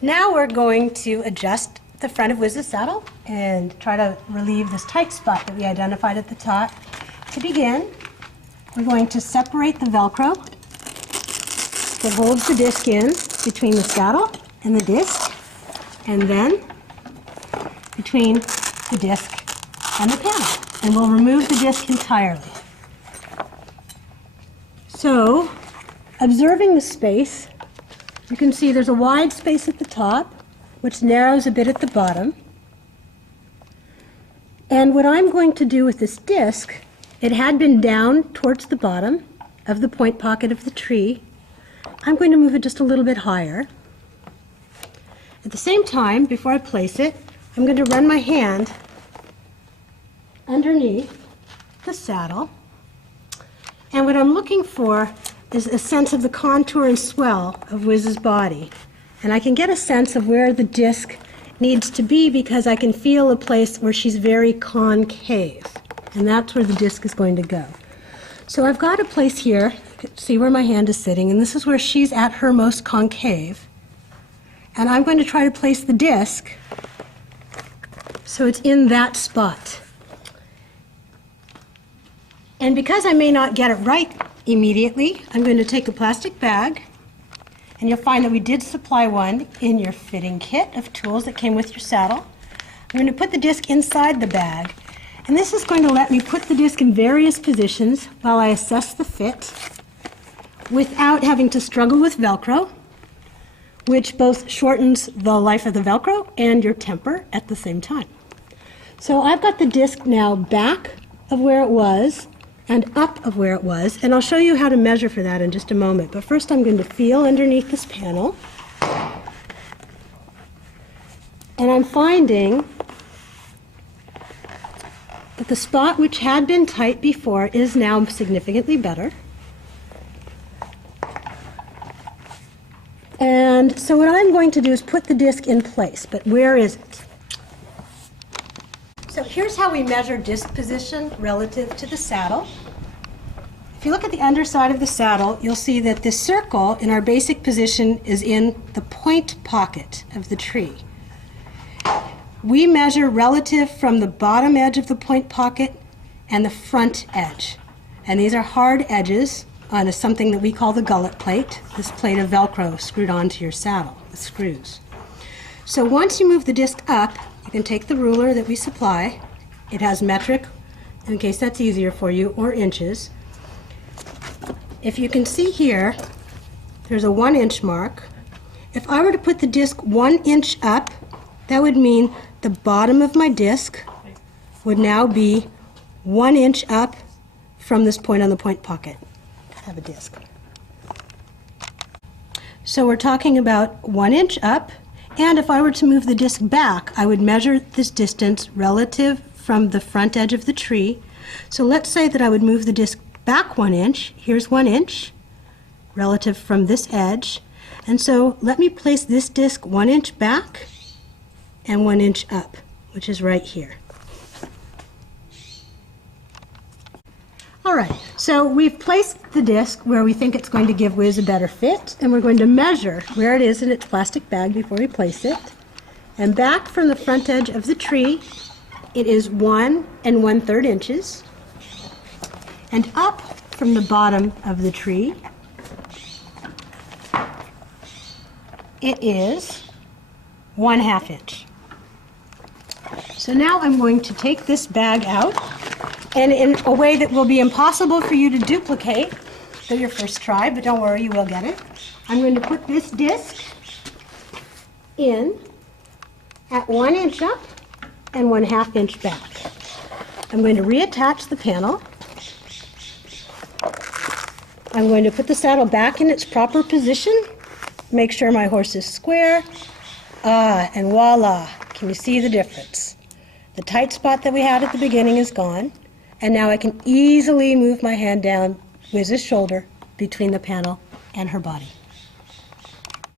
Now we're going to adjust the front of Wiz's saddle and try to relieve this tight spot that we identified at the top. To begin, we're going to separate the velcro that holds the disc in between the saddle and the disc, and then between the disc and the panel. And we'll remove the disc entirely. So, observing the space, you can see there's a wide space at the top, which narrows a bit at the bottom. And what I'm going to do with this disc, it had been down towards the bottom of the point pocket of the tree. I'm going to move it just a little bit higher. At the same time, before I place it, I'm going to run my hand underneath the saddle. And what I'm looking for is a sense of the contour and swell of Wiz's body. And I can get a sense of where the disc needs to be because I can feel a place where she's very concave. And that's where the disc is going to go. So I've got a place here, you can see where my hand is sitting, and this is where she's at her most concave. And I'm going to try to place the disc so it's in that spot. And because I may not get it right immediately, I'm going to take a plastic bag, and you'll find that we did supply one in your fitting kit of tools that came with your saddle. I'm going to put the disc inside the bag, and this is going to let me put the disc in various positions while I assess the fit without having to struggle with Velcro, which both shortens the life of the Velcro and your temper at the same time. So I've got the disc now back of where it was and up of where it was, and I'll show you how to measure for that in just a moment. But first I'm going to feel underneath this panel, and I'm finding that the spot which had been tight before is now significantly better. And so what I'm going to do is put the disc in place, but where is it? So here's how we measure disc position relative to the saddle. If you look at the underside of the saddle, you'll see that this circle in our basic position is in the point pocket of the tree. We measure relative from the bottom edge of the point pocket and the front edge. And these are hard edges on something that we call the gullet plate, this plate of Velcro screwed onto your saddle with screws. So once you move the disc up, you can take the ruler that we supply. It has metric, in case that's easier for you, or inches. If you can see here, there's a 1-inch mark. If I were to put the disc 1 inch up, that would mean the bottom of my disc would now be 1 inch up from this point on the point pocket. I have a disc. So we're talking about 1 inch up, and if I were to move the disc back, I would measure this distance relative from the front edge of the tree. So let's say that I would move the disc back 1 inch. Here's 1 inch relative from this edge. And so let me place this disc 1 inch back and 1 inch up, which is right here. All right, so we've placed the disc where we think it's going to give Wiz a better fit, and we're going to measure where it is in its plastic bag before we place it. And back from the front edge of the tree, it is 1 1/3 inches. And up from the bottom of the tree, it is 1/2 inch. So now I'm going to take this bag out, and in a way that will be impossible for you to duplicate for your first try, but don't worry, you will get it. I'm going to put this disc in at 1 inch up and 1/2 inch back. I'm going to reattach the panel. I'm going to put the saddle back in its proper position, make sure my horse is square, and voila, can you see the difference? The tight spot that we had at the beginning is gone, and now I can easily move my hand down Wiz's shoulder between the panel and her body.